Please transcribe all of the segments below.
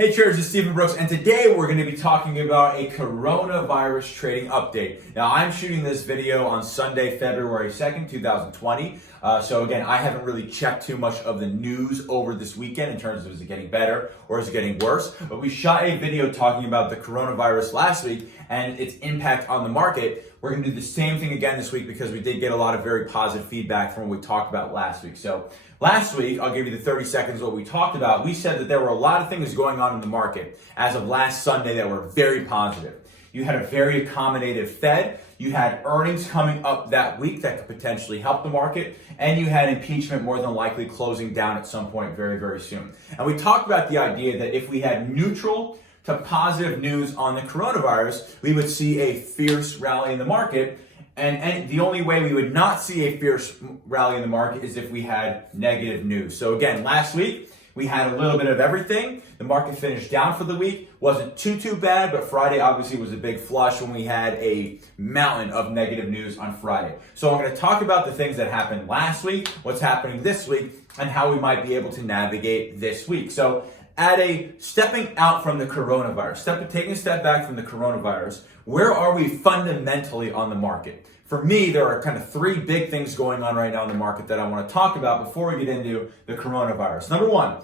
Hey traders, it's Stephen Brooks, and today we're going to be talking about a coronavirus trading update. Now, I'm shooting this video on Sunday, February 2nd, 2020. So again, I haven't really checked too much of the news over this weekend in terms of is it getting better or is it getting worse. But we shot a video talking about the coronavirus last week and its impact on the market. We're going to do the same thing again this week because we did get a lot of very positive feedback from what we talked about last week. So last week, I'll give you the 30 seconds of what we talked about. We said that there were a lot of things going on in the market as of last Sunday that were very positive. You had a very accommodative Fed. You had earnings coming up that week that could potentially help the market. And you had impeachment more than likely closing down at some point very, very soon. And we talked about the idea that if we had neutral to positive news on the coronavirus, we would see a fierce rally in the market. And the only way we would not see a fierce rally in the market is if we had negative news. So again, last week, we had a little bit of everything. The market finished down for the week. Wasn't too bad, but Friday obviously was a big flush when we had a mountain of negative news on Friday. So I'm going to talk about the things that happened last week, what's happening this week, and how we might be able to navigate this week. So stepping out from the coronavirus, taking a step back from the coronavirus, where are we fundamentally on the market? For me, there are kind of three big things going on right now in the market that I want to talk about before we get into the coronavirus. Number one,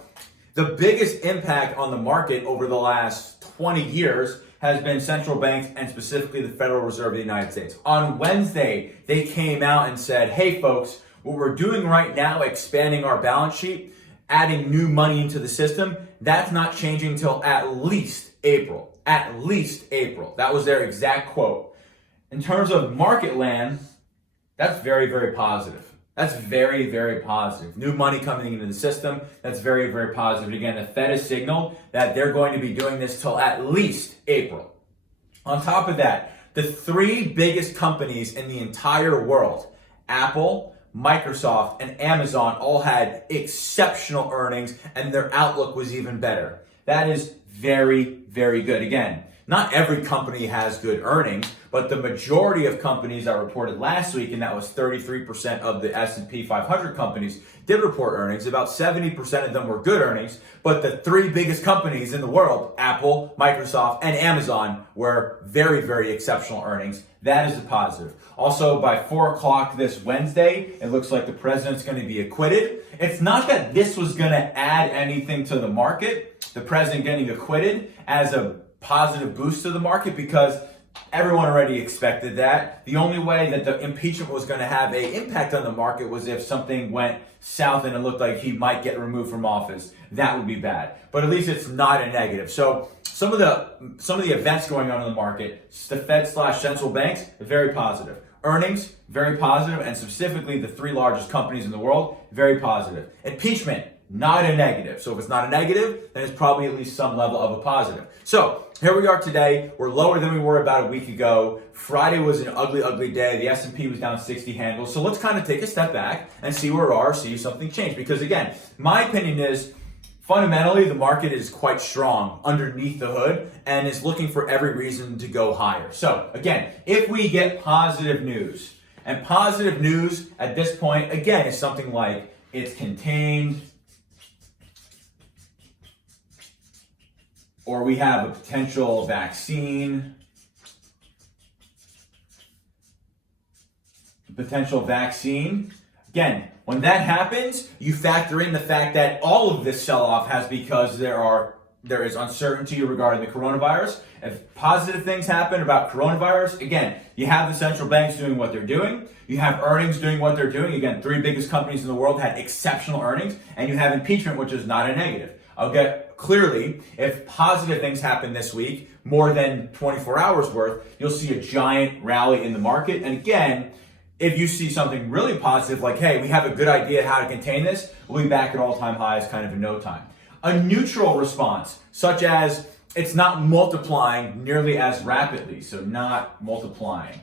the biggest impact on the market over the last 20 years has been central banks and specifically the Federal Reserve of the United States. On Wednesday, they came out and said, hey folks, what we're doing right now, expanding our balance sheet, adding new money into the system, that's not changing until at least April. At least April. That was their exact quote. In terms of market land, that's very, very positive. That's very, very positive. New money coming into the system, that's very, very positive. Again, the Fed has signaled that they're going to be doing this till at least April. On top of that, the three biggest companies in the entire world, Apple, Microsoft, and Amazon, all had exceptional earnings and their outlook was even better. That is very, very good. Again, not every company has good earnings, but the majority of companies that reported last week, and that was 33% of the S&P 500 companies, did report earnings. About 70% of them were good earnings, but the three biggest companies in the world, Apple, Microsoft, and Amazon, were very, very exceptional earnings. That is a positive. Also, by 4 o'clock this Wednesday, it looks like the president's going to be acquitted. It's not that this was going to add anything to the market, the president getting acquitted, as a positive boost to the market, because everyone already expected that. The only way that the impeachment was going to have an impact on the market was if something went south and it looked like he might get removed from office. That would be bad. But at least it's not a negative. So some of the events going on in the market, the Fed/central banks, very positive. Earnings, very positive, and specifically the three largest companies in the world, very positive. Impeachment, not a negative. So if it's not a negative, then it's probably at least some level of a positive. So here we are today. We're lower than we were about a week ago. Friday was an ugly, ugly day. The S&P was down 60 handles. So let's kind of take a step back and see where we are, see if something changed. Because again, my opinion is fundamentally the market is quite strong underneath the hood and is looking for every reason to go higher. So again, if we get positive news, and positive news at this point, again, is something like it's contained, or we have a potential vaccine. Again, when that happens, you factor in the fact that all of this sell-off has because there is uncertainty regarding the coronavirus. If positive things happen about coronavirus, again, you have the central banks doing what they're doing. You have earnings doing what they're doing. Again, three biggest companies in the world had exceptional earnings. And you have impeachment, which is not a negative. Clearly, if positive things happen this week, more than 24 hours worth, you'll see a giant rally in the market. And again, if you see something really positive, like, hey, we have a good idea how to contain this, we'll be back at all-time highs kind of in no time. A neutral response, such as it's not multiplying nearly as rapidly, so not multiplying.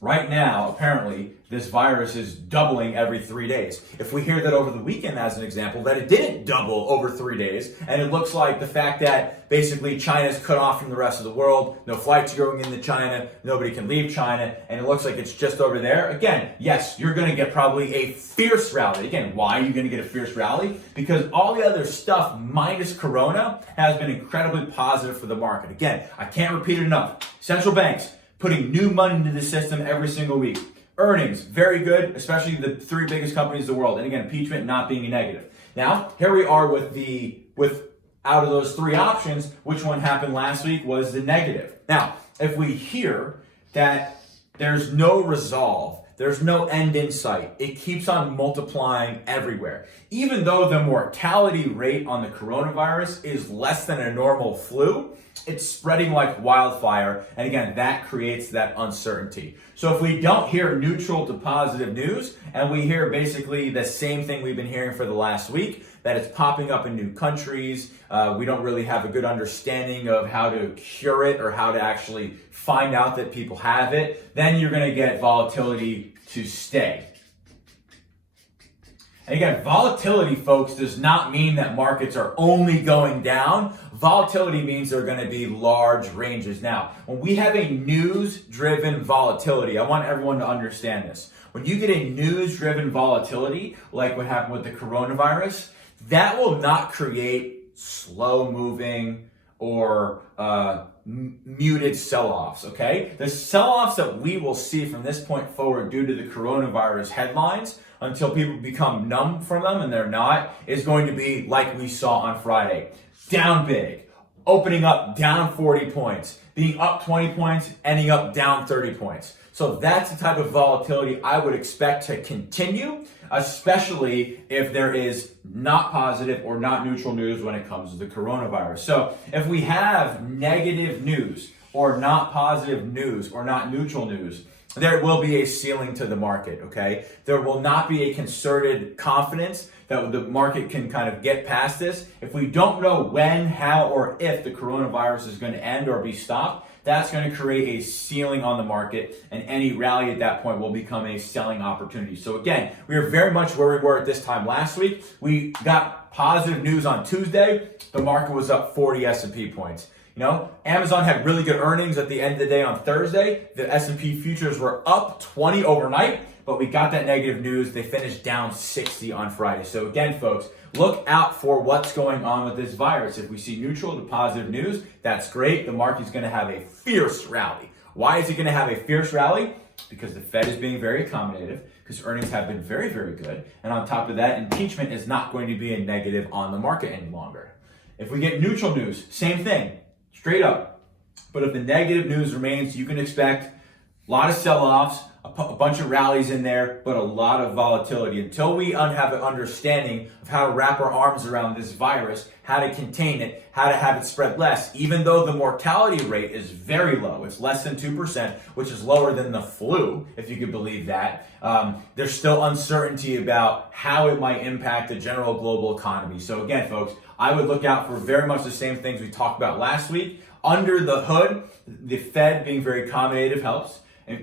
Right now, apparently, this virus is doubling every 3 days. If we hear that over the weekend, as an example, that it didn't double over 3 days, and it looks like the fact that basically China's cut off from the rest of the world, no flights going into China, nobody can leave China, and it looks like it's just over there. Again, yes, you're going to get probably a fierce rally. Again, why are you going to get a fierce rally? Because all the other stuff minus Corona has been incredibly positive for the market. Again, I can't repeat it enough. Central banks putting new money into the system every single week. Earnings, very good, especially the three biggest companies in the world. And again, impeachment not being a negative. Now, here we are with out of those three options, which one happened last week was the negative. Now, if we hear that there's no resolve, there's no end in sight, it keeps on multiplying everywhere. Even though the mortality rate on the coronavirus is less than a normal flu, it's spreading like wildfire. And again, that creates that uncertainty. So if we don't hear neutral to positive news, and we hear basically the same thing we've been hearing for the last week, that it's popping up in new countries, we don't really have a good understanding of how to cure it or how to actually find out that people have it, then you're going to get volatility to stay. And again, volatility, folks, does not mean that markets are only going down. Volatility means there are going to be large ranges. Now, when we have a news-driven volatility, I want everyone to understand this. When you get a news-driven volatility, like what happened with the coronavirus, that will not create slow-moving or muted sell-offs, okay? The sell-offs that we will see from this point forward due to the coronavirus headlines until people become numb from them, and they're not, is going to be like we saw on Friday. Down big, opening up down 40 points, being up 20 points, ending up down 30 points. So that's the type of volatility I would expect to continue, especially if there is not positive or not neutral news when it comes to the coronavirus. So if we have negative news or not positive news or not neutral news, there will be a ceiling to the market, okay? There will not be a concerted confidence that the market can kind of get past this. If we don't know when, how, or if the coronavirus is going to end or be stopped, that's going to create a ceiling on the market, and any rally at that point will become a selling opportunity. So again, we are very much where we were at this time last week. We got positive news on Tuesday. The market was up 40 S&P points. You know, Amazon had really good earnings at the end of the day on Thursday. The S&P futures were up 20 overnight, but we got that negative news. They finished down 60 on Friday. So again, folks, look out for what's going on with this virus. If we see neutral to positive news, that's great. The market's going to have a fierce rally. Why is it going to have a fierce rally? Because the Fed is being very accommodative, because earnings have been very, very good. And on top of that, impeachment is not going to be a negative on the market any longer. If we get neutral news, same thing. Straight up. But if the negative news remains, you can expect a lot of sell-offs, a bunch of rallies in there, but a lot of volatility. Until we have an understanding of how to wrap our arms around this virus, how to contain it, how to have it spread less, even though the mortality rate is very low. It's less than 2%, which is lower than the flu, if you could believe that. There's still uncertainty about how it might impact the general global economy. So again, folks, I would look out for very much the same things we talked about last week. Under the hood, the Fed being very accommodative helps.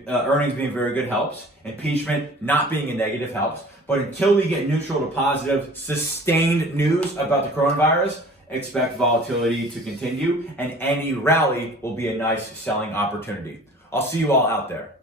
Earnings being very good helps. Impeachment not being a negative helps. But until we get neutral to positive, sustained news about the coronavirus, expect volatility to continue, and any rally will be a nice selling opportunity. I'll see you all out there.